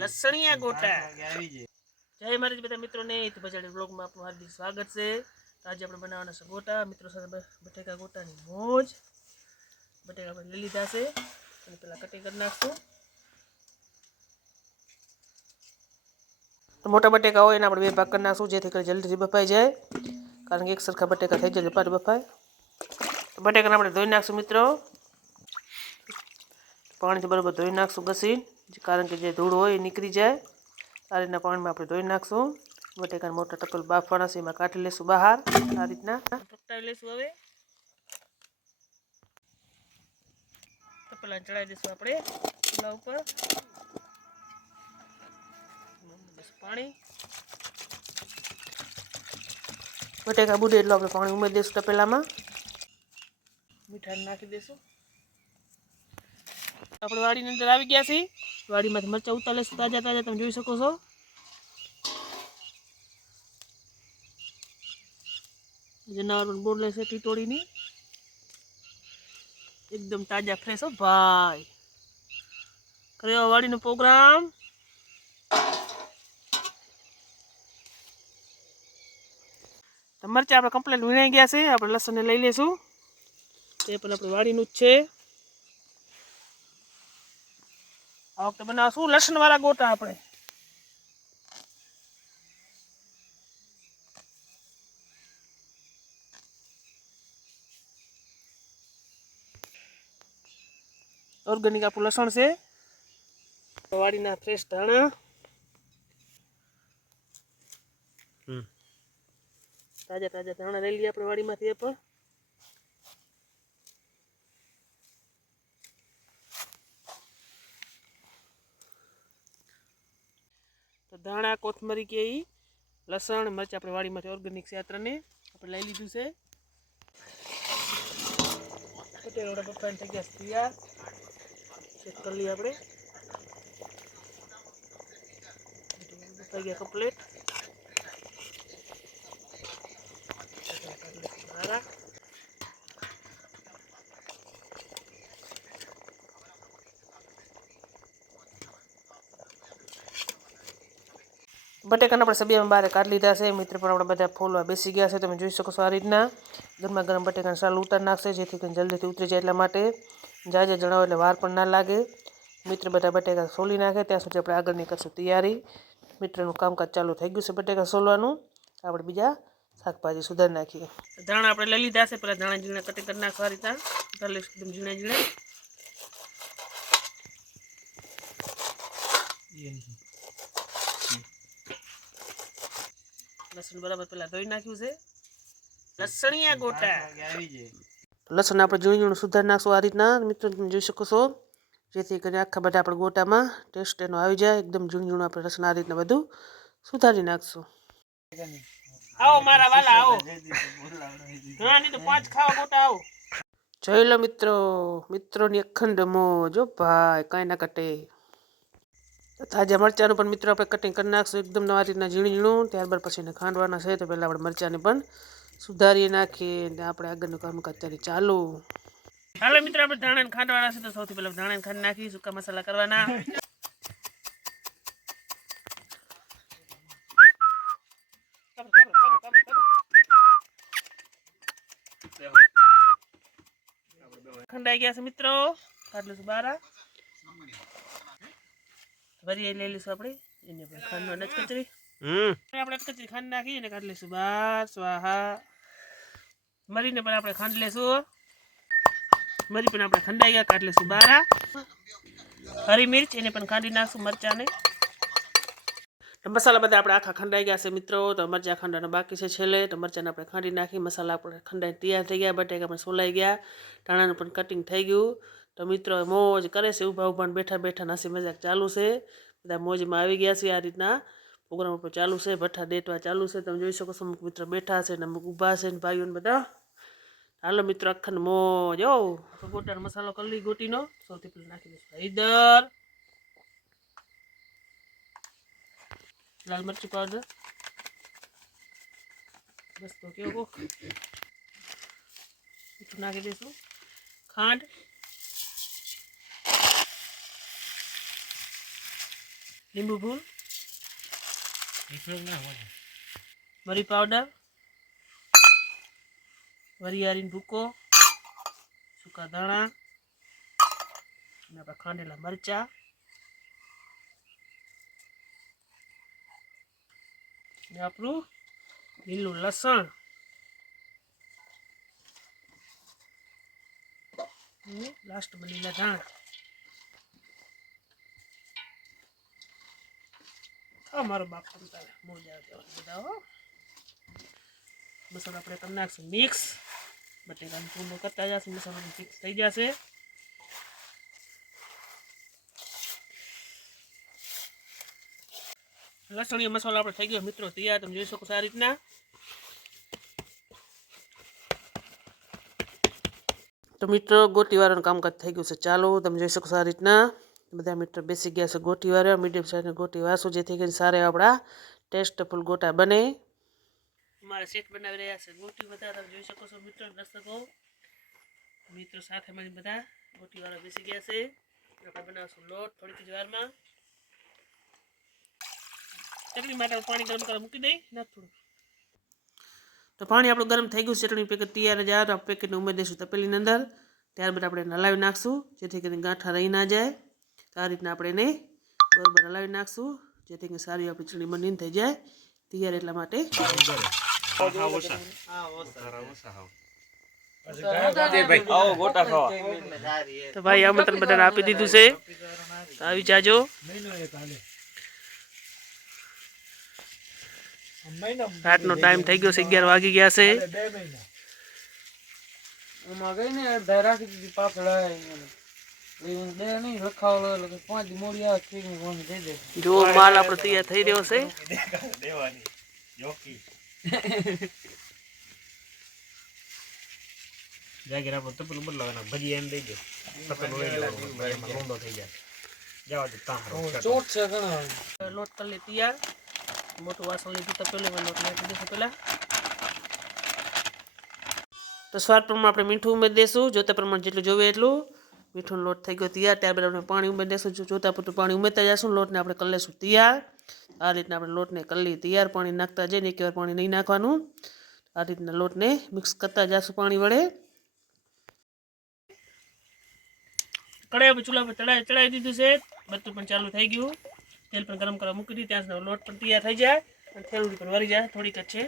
લસણિયા ગોટા જય. મારી બધા મિત્રોને તો બજાડી બ્લોગમાં આપણું હાર્દિક સ્વાગત છે. તો આજે આપણે બનાવવાના છે ગોટા. મિત્રો સાથે બ- બટેકા ગોટાની મોજ. બટેકા આપણે લઈ લીધા છે. અને પેલા કટિંગ કરી નાખશું. તો મોટા બટેકા હોય એને આપણે બે ભાગ કરી નાખશું જેથી કરી જલ્દીથી બફાઈ જાય. કારણ કે એક સરખા બટેકા થઈ જાય પાટ બફાય. તો બટેકાને આપણે ધોઈ નાખશું મિત્રો. પાણીથી બરાબર ધોઈ નાખશું ઘસી કારણ કે જે ધૂળ હોય એ નીકળી જાય. આ રીતના પાણીમાં આપણે ધોઈ નાખશું. બટેકાના મોટા ટપલ બાફવાના છે એમાં કાઢી લેશું બહાર. આ રીતના. પ્રગટાવી લેશું હવે. ટપલા ચડાવી દઈશું આપણે ચૂલા ઉપર. બસ પાણી. બટેકા બુડે એટલે આપણે પાણી ઉમેરી દઈશું તપેલામાં મીઠા નાખી દઈશું આપણે વાડીની અંદર આવી ગયા છીએ. વાડીમાંથી મરચાં ઉતાર છે તાજા તાજા, તમે જોઈ શકો છો. જનાવર પણ બોલે છે ટીટોળીની. એકદમ તાજા ફ્રેશ હો, ભાઈ. કર્યો વાડીનો પ્રોગ્રામ. મરચાં આપણે કમ્પ્લેટ વિનાઈ ગયા છે, આપણે લસણને લઈ લઈશું. તે પણ આપણે વાડીનું જ છે. આ વખતે બનાવશું લસણ વાળા ગોટા આપણે? ઓર્ગેનિક આપણું લસણ છે. વાડીના ફ્રેશ ધાણા. તાજા તાજા ધાણા લઈ લઈએ આપણે વાડીમાંથી એ પણ. ધાણા, કોથમરી કે ઈ, લસણ, મરચાં આપણે વાડીમાંથી ઓર્ગેનિક છે આ ત્રણે આપણે લઈ લીધું છે. પટેલોડા પપ્પાને થઈ ગયા છે તૈયાર. ચેક કરી લઈએ આપણે. થઈ ગયા કમ્પ્લીટ બટેકાના આપણે સબિયામાં બહાર કાઢી લીધા છે. મિત્ર પણ આપણે બધા ફોલવા બેસી ગયા છે. તમે જોઈ શકો છો આ રીતના. ગરમા ગરમ બટેકાને સારું ઉતાર નાખશે જેથી કરીને જલ્દીથી ઉતરી જાય એટલા માટે. જાજે જણાવો એટલે વાર પણ ના લાગે. મિત્ર બધા બટેકા સોલી નાખે. ત્યાં સુધી આપણે આગળની કરશું તૈયારી. મિત્રનું કામકાજ ચાલુ થઈ ગયું છે બટેકા સોલવાનું. આપણે બીજા શાકભાજી સુધારી નાખીએ. ધાણા આપણે લઈ લીધા છે. પેલા ધાણા ઝીણા કટિંગ કરી નાખવા રીતા લઈશું એકદમ ઝીણા ઝીણા. લસણ બરાબર પેલા ધોઈ નાખ્યું છે. લસણિયા ગોટા. લસણ આપણે ઝીણું ઝીણું સુધારી નાખશું આ રીતના. મિત્રો તમે જોઈ શકો છો. જેથી કરીને આખા બધા આપણે ગોટામાં ટેસ્ટ એનો આવી જાય. એકદમ ઝીણું ઝીણું આપણે લસણ આ રીતના બધું સુધારી નાખશું. આવો મારા વાલા આવો. હા નહીં તો પાંચ ખાવા ગોટા આવો. જોઈ લો મિત્રો. મિત્રોની અખંડ મો જો ભાઈ કાંઈ ના કટે તાજા મરચાંનું પણ મિત્રો આપણે કટિંગ કરી નાખશું. એકદમ નવા રીતના ઝીણું ઝીણું ત્યારબાદ પછી એને ખાંડવાના છે તો પહેલાં આપણે મરચાંને પણ સુધારી નાખીએ ને આપણે આગળનું કામકાજ ત્યારે ચાલુ. હાલો મિત્રો, આપણે ધાણાને ખાંડવાના છે તો સૌથી પહેલાં ધાણાને ખાંડ નાખી, સૂકા મસાલા કરવાના. ખંડાઈ ગયા છે મિત્રો. કાઢ છે બારા. વરિયાળી લઈ લઈશું આપણે. એને પણ ખાંડમાં નચ કચરી આપણે કચરી ખાંડ નાખી અને કાઢી લઈશું. બાર સ્વાહા મરીને પણ આપણે ખાંડ લેશું મરી પણ આપણે ખંડાઈ ગયા કાઢી લઈશું. બારા. હરી મિર્ચ એને પણ ખાંડી નાખશું મરચાંને. મસાલા બધા આપણે આખા ખંડાઈ ગયા છે મિત્રો. તો મરચાં ખાંડવાના બાકી છે છેલ્લે. તો મરચાંને આપણે ખાંડી નાખી. મસાલા આપણે ખંડાઈ તૈયાર થઈ ગયા. બટેકા પણ સોલાઈ ગયા. ટાણાનું પણ કટિંગ થઈ ગયું. તો મિત્રો મોજ કરે છે, ઊભા ઊભા ને બેઠા બેઠા નાસી મજાક ચાલુ છે. બધા મોજમાં આવી ગયા છે આ રીતના. પ્રોગ્રામ ઉપર ચાલુ છે, ભઠ્ઠા દેટવા ચાલુ છે. તમે જોઈ શકો છો અમુક મિત્રો બેઠા છે ને અમુક ઊભા છે ને ભાઈઓ ને બધા. હાલો મિત્રો અખંડ મોજ. ઓ ગોટાનો મસાલો કરી લઈ ગોટીનો. સૌથી પહેલા નાખી દઈશું હળદર. લાલ મરચું પાવડર. બસ તો કેવો મીઠું નાખી દઈશું ખાંડ. લીંબુ ફૂલ? મરી પાવડર? વરિયાળીનો ભૂકો? સૂકા ધાણા? અને આપણા ખાંડેલા મરચા? ને આપણું લીલું લસણ. લાસ્ટ બનીલા ધાણા. મારો બાપ તારે મોજા બધા હો મસાલો આપણે કરી નાખશું મિક્સ બટેકાનું પૂર્ણ કરતા જશે મસાલો મિક્સ થઈ જશે લસણીયો મસાલો આપણે થઈ ગયો મિત્રો તૈયાર તમે જોઈ શકો છો આ રીતના તો મિત્રો ગોટીવાળાનું કામકાજ થઈ ગયું છે ચાલો તમે જોઈ શકો આ રીતના બધા મિત્રો બેસી ગયા છે. ગોટી વાર્યા મીડિયમ સાઈઝની ગોટી વાસો જેથી કરીને સારા આપણા ટેસ્ટફુલ ગોટા બને. મારે સેટ બનાવી રહ્યા છે. ગોટી બધા તમે જોઈ શકો છો મિત્રો દર્શકો. મિત્રો સાથે મળી બધા ગોટી વાળા બેસી ગયા છે. આપણે બનાવશું લોટ થોડીક જ વારમાં. ચટણી માટે પાણી ગરમ કરવા મૂકી દઈ. ના થોડું તો પાણી આપણું ગરમ થઈ ગયું છે. ચટણી પેકેટ તૈયાર જાય તો તો પેકેટને ઉમેરી દઈશું તપેલીની અંદર. ત્યારબાદ આપણે હલાવી નાખશું જેથી કરીને ગાંઠા રહી ના જાય. તો આ રીતના આપણે એને બરોબર હલાવી નાખશું, જેથી કે સારી આપણી ચીણી બની થઈ જાય. તૈયાર એટલા માટે. તો ભાઈ આમંત્રણ બધાને આપી દીધું છે. આવી જાજો. રાતનો ટાઈમ થઈ ગયો છે, અગિયાર વાગી ગયા છે. ને જો માલ આપણો તૈયાર થઈ રહ્યો છે. જાગીર આપણો તપેલું બદલાવાના ભજી એમ દઈ દો. તપેલું એમાં થઈ જાય. જવા દે તાંહરો ચોટ છે ઘણા. લોટ કરી તૈયાર. મોટું વાસણ લીધું તો પેલું એમાં લોટ નાખી દઈશું પેલા તો સ્વાદ પ્રમાણે આપણે મીઠું ઉમેરી દઈશું. જોતા પ્રમાણે જેટલું જોવે એટલું. મીઠું લોટ થઈ ગયો, તૈયાર ત્યારબાદ આપણે પાણી ઉમેરી દેશું જોતા પૂરતું પાણી ઉમેરતા જશું લોટને આપણે કરી લઈશું તૈયાર. આ રીતના આપણે લોટને કરી તૈયાર. પાણી નાખતા જઈને એકવાર પાણી નહીં નાખવાનું. આ રીતના લોટને મિક્સ કરતા જઈશું પાણી વડે. કડાઈ પર ચૂલા પર ચડાવી ચડાવી દીધું છે. બધું પણ ચાલુ થઈ ગયું. તેલ પણ ગરમ કરવા મૂકી દીધું. ત્યાં લોટ પણ તૈયાર થઈ જાય. અને થેલું પણ વળી જાય. થોડીક જ છે.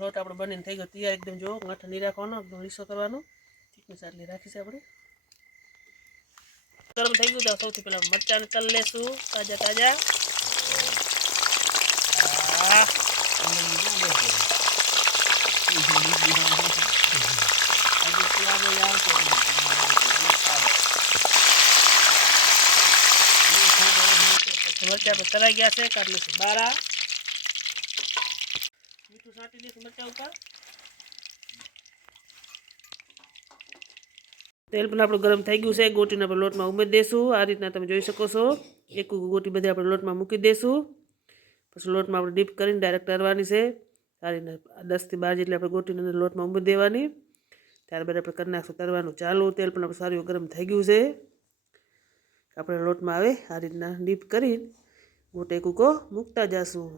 લોટ આપણો બનીને થઈ ગયો તૈયાર એકદમ, જો ગાંઠા નહીં રાખવાનો, એકદમ લીસો કરવાનો. થિકનેસ આટલી રાખીશું આપણે. ગરમ થઈ ગયું તો સૌથી પહેલાં મરચાં તલ લેશું, તાજા તાજા. મરચા તરાઈ ગયા છે, કાઢી લઈશું. બારા. છાંટી દઈશું તેલ પણ આપણું ગરમ થઈ ગયું છે. ગોટીને આપણે લોટમાં ઉમેરી દઈશું આ રીતના તમે જોઈ શકો છો. એક ગોટી બધી આપણે લોટમાં મૂકી દઈશું પછી લોટમાં આપણે ડીપ કરીને ડાયરેક્ટ તરવાની છે. આ રીતના દસથી બાર જેટલી આપણે ગોટીને લોટમાં ઉમેરી દેવાની. ત્યારબાદ આપણે કરી નાખશું તરવાનું ચાલુ. તેલ પણ આપણે સારું ગરમ થઈ ગયું છે. આપણે લોટમાં આવે આ રીતના ડીપ કરી ગોટે કૂકો મૂકતા જશું.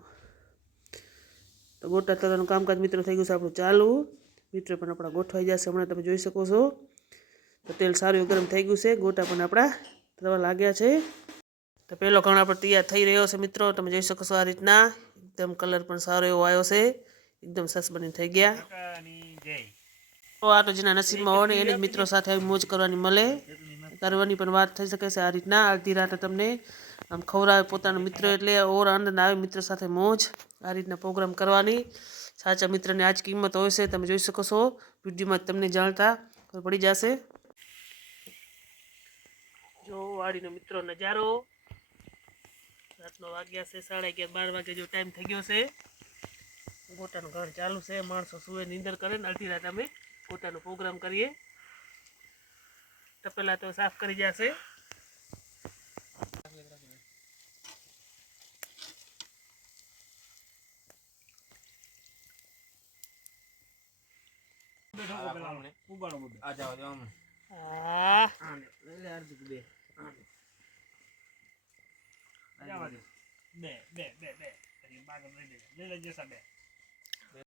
તો ગોટા તરવાનું કામકાજ મિત્રો થઈ ગયું છે આપણું ચાલુ. મિત્રો પણ આપણા ગોઠવાઈ જશે હમણાં તમે જોઈ શકો છો. તો તેલ સારું ગરમ થઈ ગયું છે ગોટા પણ આપણા તળવા લાગ્યા છે. તો પહેલો ઘણો આપણો તૈયાર થઈ રહ્યો છે મિત્રો તમે જોઈ શકો છો આ રીતના. એકદમ કલર પણ સારો એવો આવ્યો છે એકદમ સરસ બની થઈ ગયા. જય. તો આ તો જેના નસીબમાં હોય ને એને જ મિત્રો સાથે આવી મોજ કરવાની મળે. કરવાની પણ વાત થઈ શકે છે આ રીતના. અડધી રાતે તમને આમ ખવડાવે પોતાનો મિત્ર એટલે ઓર આનંદ આવે મિત્ર સાથે મોજ આ રીતના પ્રોગ્રામ કરવાની. સાચા મિત્રની આજ કિંમત હોય છે, તમે જોઈ શકો છો. વિડીયોમાં તમને જાણતા પડી જશે. જો વાડીનો મિત્રો નજારો. રાતનો વાગ્યા છે, સાડા અગિયાર, બાર વાગે જો ટાઈમ થઈ ગયો છે. ગોટાનું ઘર ચાલુ છે, માણસો સુવે, નીંદર કરે ને અડધી રાત અમે પોતાનો પ્રોગ્રામ કરીએ. તપેલા તો સાફ કરી જશે. બે બે બે બે. બે બાગર લઈ લેજે લઈ લેજે સા બે.